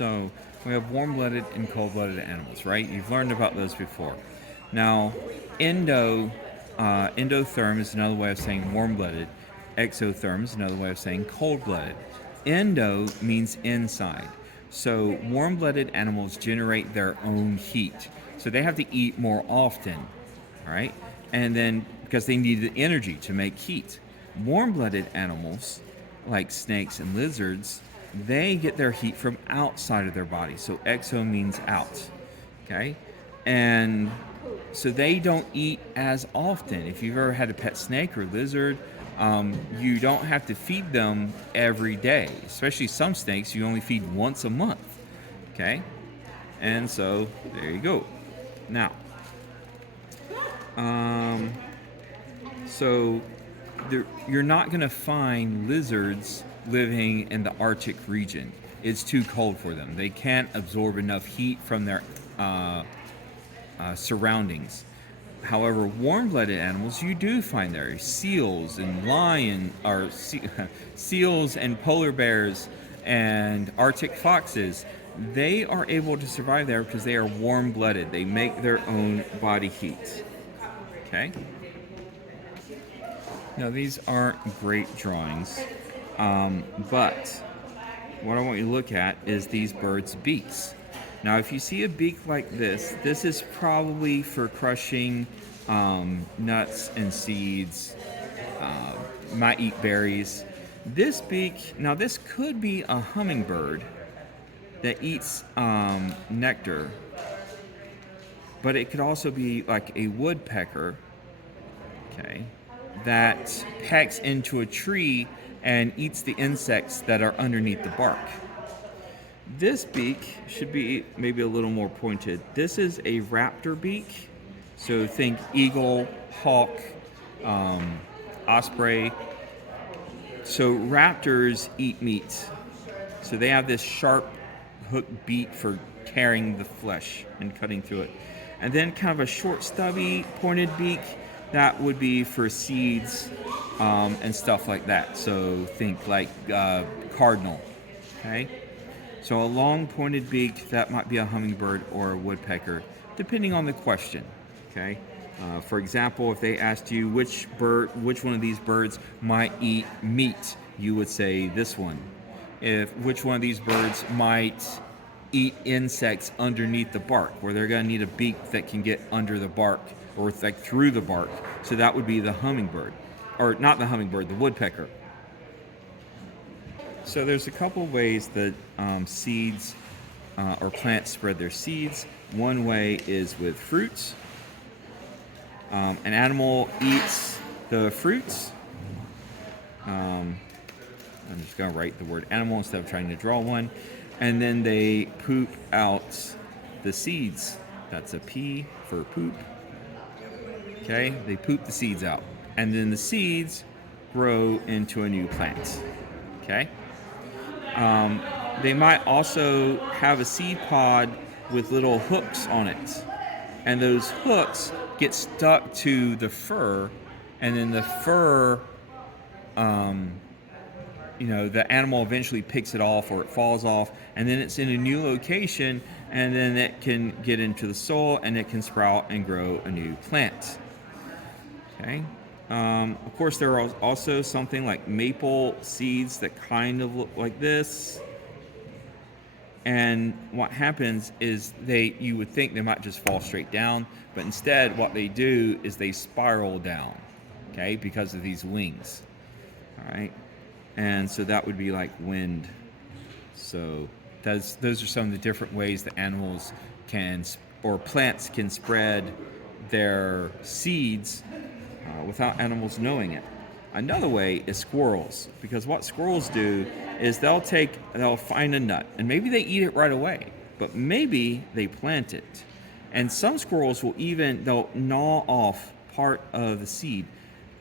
So we have warm-blooded and cold-blooded animals, right? You've learned about those before. Now, endo endotherm is another way of saying warm-blooded. Exotherm is another way of saying cold-blooded. Endo means inside. So warm-blooded animals generate their own heat. So they have to eat more often, all right? And then because they need the energy to make heat. Warm-blooded animals, like snakes and lizards, they get their heat from outside of their body. So exo means out, okay? And so they don't eat as often. If you've ever had a pet snake or lizard, you don't have to feed them every day. Especially some snakes, you only feed once a month. Okay, and so there you go. Now, so you're not going to find lizards living in the Arctic region. It's too cold for them. They can't absorb enough heat from their surroundings. However, warm-blooded animals you do find there. Seals and seals and polar bears and Arctic foxes. They are able to survive there because they are warm-blooded. They make their own body heat. Okay. Now these aren't great drawings, but what I want you to look at is these birds' beaks. Now, if you see a beak like this is probably for crushing nuts and seeds, might eat berries. This beak, now this could be a hummingbird that eats nectar, but it could also be like a woodpecker, okay, that pecks into a tree and eats the insects that are underneath the bark. This beak should be maybe a little more pointed. This is a raptor beak. So think eagle, hawk, osprey. So raptors eat meat. So they have this sharp hooked beak for tearing the flesh and cutting through it. And then kind of a short, stubby, pointed beak. That would be for seeds and stuff like that. So think like cardinal, okay? So a long pointed beak, that might be a hummingbird or a woodpecker, depending on the question, okay? For example, if they asked you which one of these birds might eat meat, you would say this one. Which one of these birds might eat insects underneath the bark, where they're going to need a beak that can get under the bark or like through the bark. So that would be the hummingbird, or not the hummingbird, the woodpecker. So there's a couple ways that seeds or plants spread their seeds. One way is with fruits. An animal eats the fruits. I'm just going to write the word animal instead of trying to draw one. And then they poop out the seeds. That's a P for poop. Okay, they poop the seeds out. And then the seeds grow into a new plant. Okay? They might also have a seed pod with little hooks on it. And those hooks get stuck to the fur, and then the fur, the animal eventually picks it off or it falls off, and then it's in a new location, and then it can get into the soil and it can sprout and grow a new plant. Okay. Of course, there are also something like maple seeds that kind of look like this. And what happens is you would think they might just fall straight down, but instead what they do is they spiral down, okay, because of these wings. All right. And so that would be like wind. So those are some of the different ways that animals or plants can spread their seeds without animals knowing it. Another way is squirrels, because what squirrels do is they'll find a nut, and maybe they eat it right away, but maybe they plant it. And some squirrels they'll gnaw off part of the seed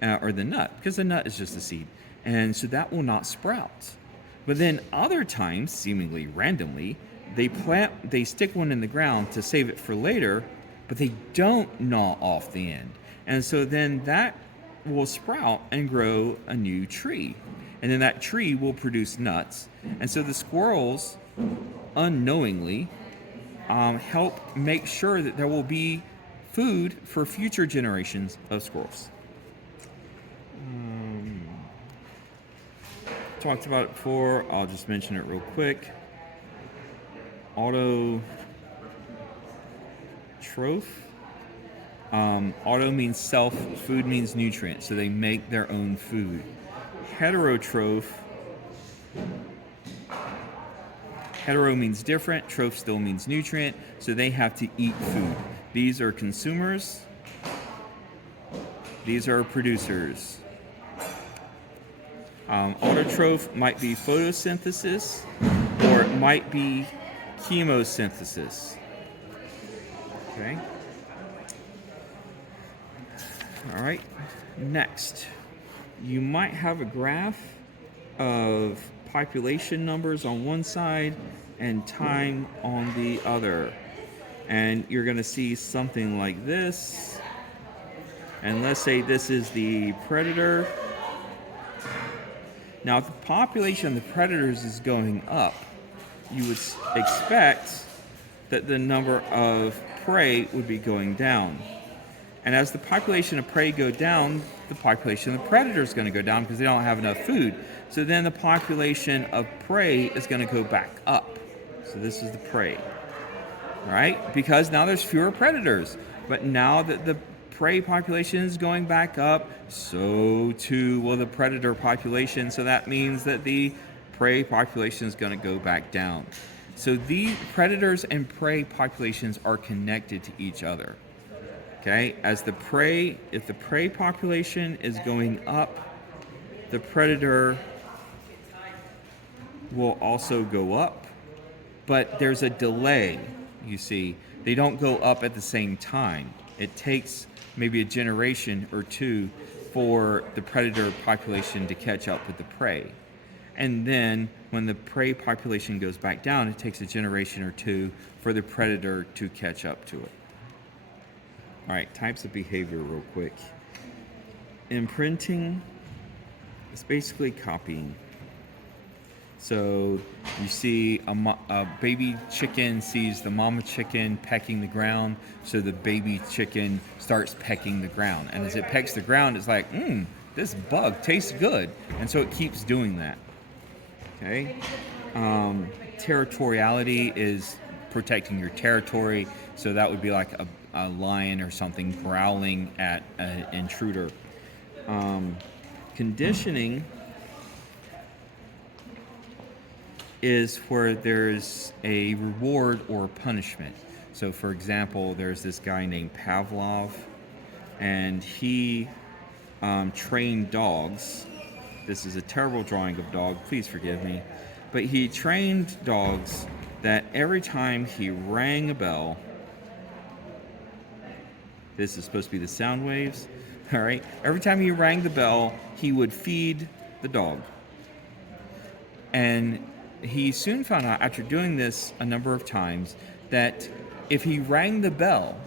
or the nut, because the nut is just a seed, and so that will not sprout. But then other times, seemingly randomly, they stick one in the ground to save it for later, but they don't gnaw off the end. And so then that will sprout and grow a new tree. and then that tree will produce nuts. And so the squirrels, unknowingly, help make sure that there will be food for future generations of squirrels. Talked about it before. I'll just mention it real quick. Autotroph. Auto means self, food means nutrient, so they make their own food. Heterotroph. Hetero means different, troph still means nutrient, so they have to eat food. These are consumers. These are producers. Autotroph might be photosynthesis or it might be chemosynthesis. Okay. All right. Next, you might have a graph of population numbers on one side and time on the other. And you're going to see something like this. And let's say this is the predator. Now, if the population of the predators is going up, you would expect that the number of prey would be going down. And as the population of prey go down, the population of the predator is going to go down because they don't have enough food. So then the population of prey is going to go back up. So this is the prey, right? Because now there's fewer predators. But now that the prey population is going back up, so too will the predator population. So that means that the prey population is going to go back down. So the predators and prey populations are connected to each other. Okay, if the prey population is going up, the predator will also go up, but there's a delay, you see. They don't go up at the same time. It takes maybe a generation or two for the predator population to catch up with the prey. And then when the prey population goes back down, it takes a generation or two for the predator to catch up to it. All right, types of behavior real quick. Imprinting is basically copying. So you see a baby chicken sees the mama chicken pecking the ground, so the baby chicken starts pecking the ground. And as it pecks the ground, it's like, this bug tastes good. And so it keeps doing that. Okay? Territoriality is protecting your territory. So that would be like a lion or something growling at an intruder. Conditioning is where there's a reward or punishment. So for example, there's this guy named Pavlov, and he trained dogs. This is a terrible drawing of dog, please forgive me. But he trained dogs that every time he rang a bell, this is supposed to be the sound waves, all right? Every time he rang the bell, he would feed the dog. And he soon found out, after doing this a number of times, that if he rang the bell,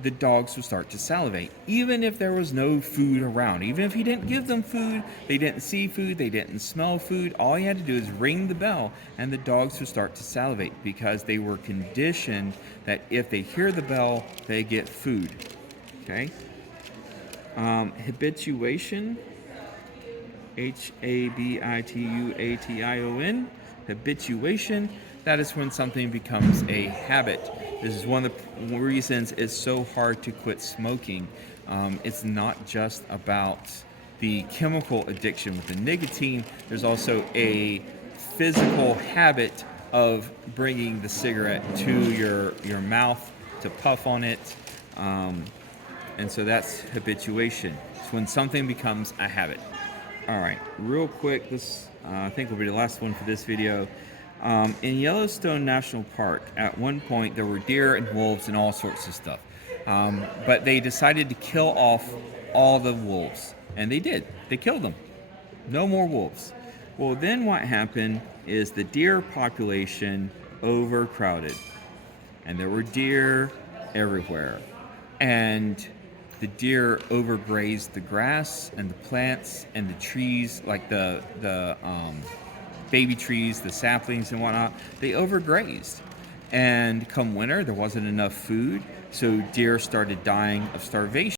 the dogs would start to salivate, even if there was no food around. Even if he didn't give them food, they didn't see food, they didn't smell food, all he had to do is ring the bell and the dogs would start to salivate because they were conditioned that if they hear the bell, they get food. Okay? Habituation, Habituation. Habituation, that is when something becomes a habit. This is one of the reasons it's so hard to quit smoking. It's not just about the chemical addiction with the nicotine. There's also a physical habit of bringing the cigarette to your mouth to puff on it. And so that's habituation. It's when something becomes a habit. All right, real quick, this I think will be the last one for this video. In Yellowstone National Park, at one point there were deer and wolves and all sorts of stuff. But they decided to kill off all the wolves. And they did. They killed them. No more wolves. Well, then what happened is the deer population overcrowded. And there were deer everywhere. And the deer overgrazed the grass and the plants and the trees, like the baby trees, the saplings and whatnot. They overgrazed, and come winter, there wasn't enough food, so deer started dying of starvation.